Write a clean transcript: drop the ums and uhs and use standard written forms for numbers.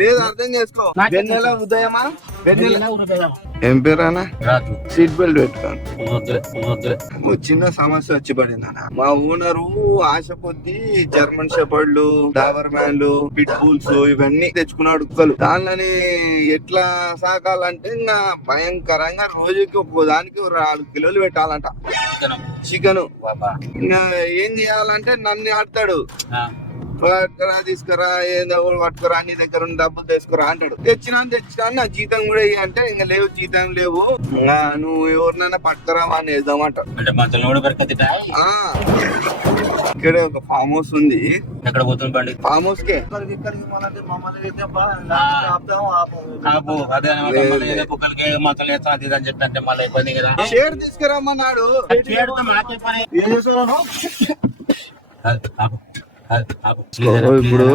లేదు అర్థం చేసుకో. వెన్నెల ఉదయమా ఏం పేరు అన్న? సీట్ బెల్ట్ పెట్టుకోండి. చిన్న సమస్య వచ్చి పడింది అన్న. మా ఓనరు ఆశ కొద్ది జర్మన్ షెపర్డ్లు, డాబర్ మ్యాన్లు, పిట్ బుల్స్ ఇవన్నీ తెచ్చుకున్నాడు కుక్కలు. దానిని ఎట్లా సాకాలంటే ఇంకా భయంకరంగా రోజుకి ఒక దానికి 4 కిలోలు పెట్టాలంట చికెన్. ఇంకా ఏం చేయాలంటే నన్ను ఆడతాడు, పట్టుకురా తీసుకురా, ఏదో పట్టుకురా, నీ దగ్గర ఉన్న డబ్బులు తీసుకురా అంటాడు. తెచ్చినా నా జీతం కూడా అంటే ఇంకా లేవు, జీతం లేవు, నువ్వు ఎవరినైనా పట్టుకురా అని వేద్దామంట. ఇక్కడే ఒక ఫామ్ హౌస్ ఉంది. ఎక్కడ పోతుంది బండి? ఫామ్ హౌస్ కే షేర్ తీసుకురమ్మన్నాడు. ఇప్పుడు